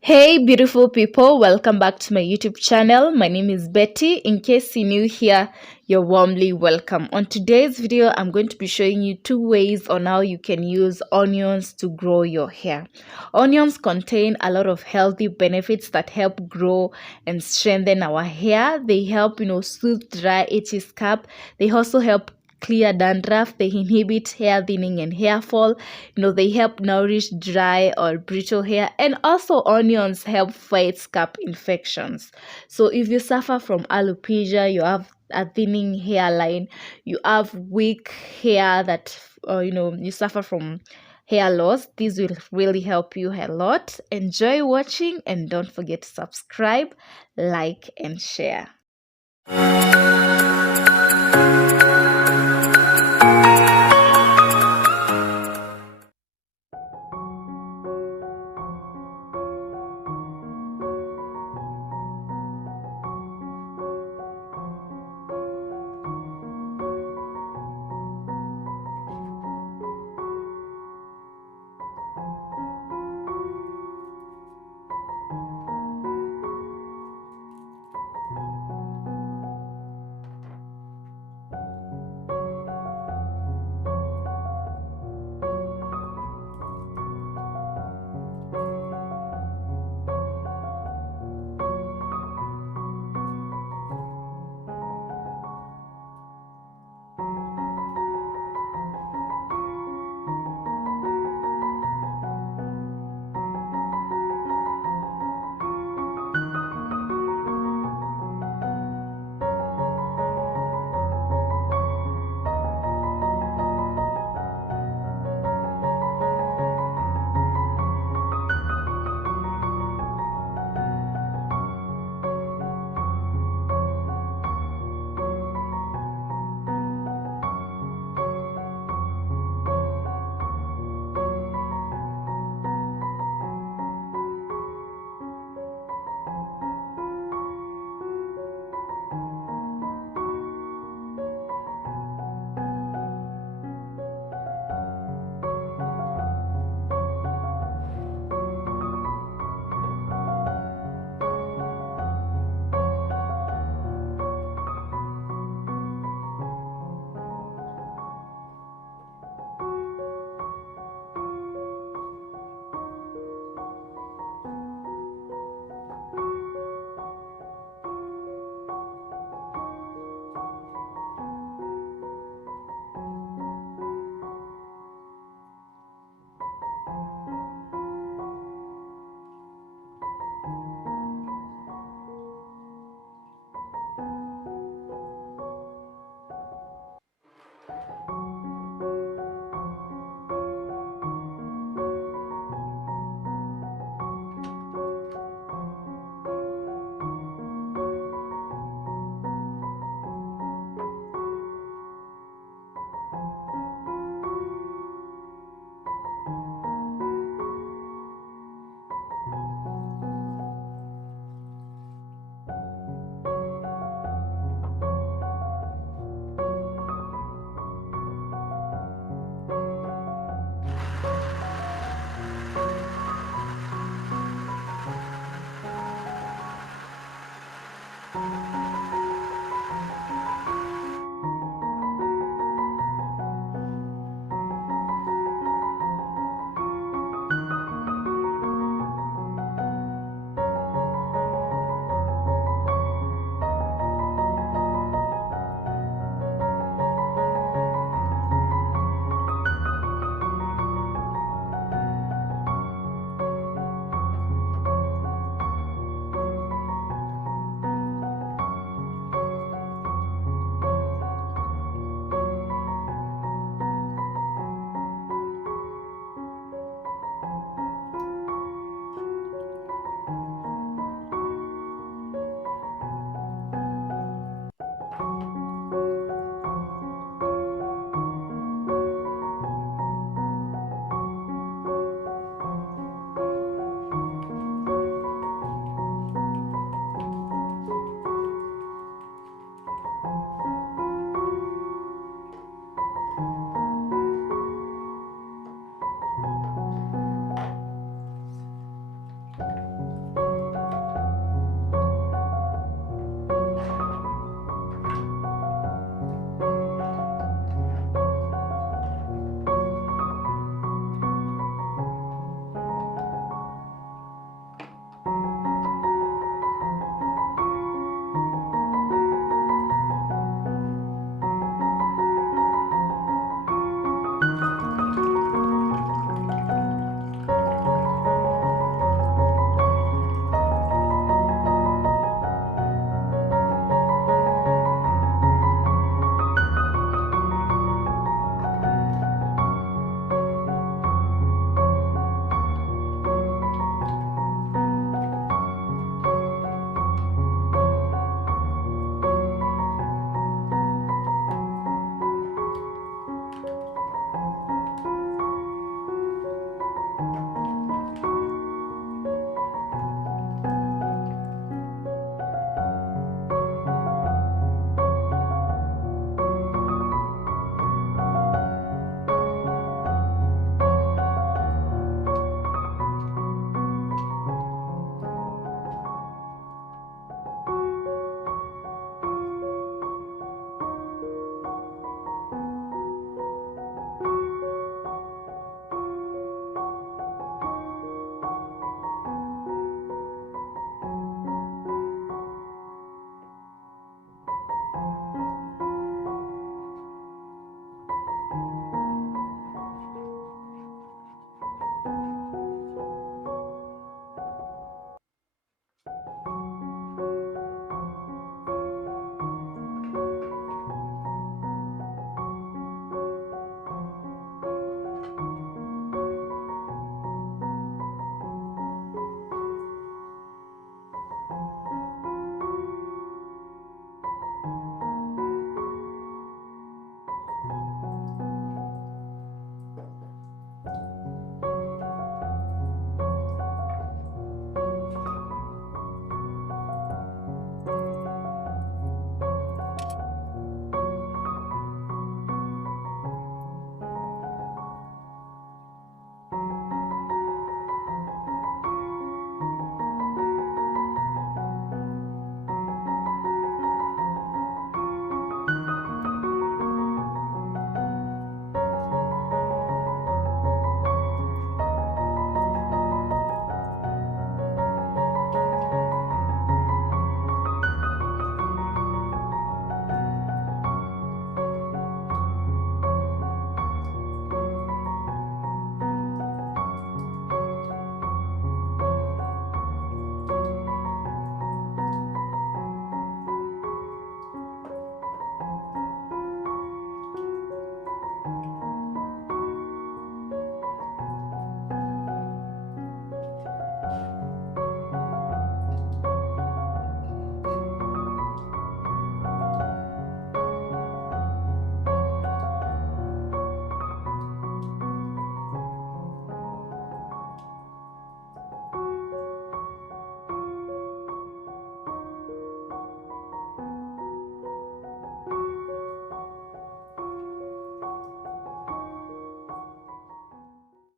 Hey, beautiful people, welcome back to my YouTube channel. My name is Betty. In case you're new here, you're warmly welcome. On today's video, I'm going to be showing you two ways on how you can use onions to grow your hair. Onions contain a lot of healthy benefits that help grow and strengthen our hair. They help, soothe dry, itchy scalp. They also help clear dandruff. They inhibit hair thinning and hair fall. They help nourish dry or brittle hair, and also onions help fight scalp infections. So if you suffer from alopecia, you have a thinning hairline, you have weak hair that you suffer from hair loss, these will really help you a lot. Enjoy watching and don't forget to subscribe, like and share.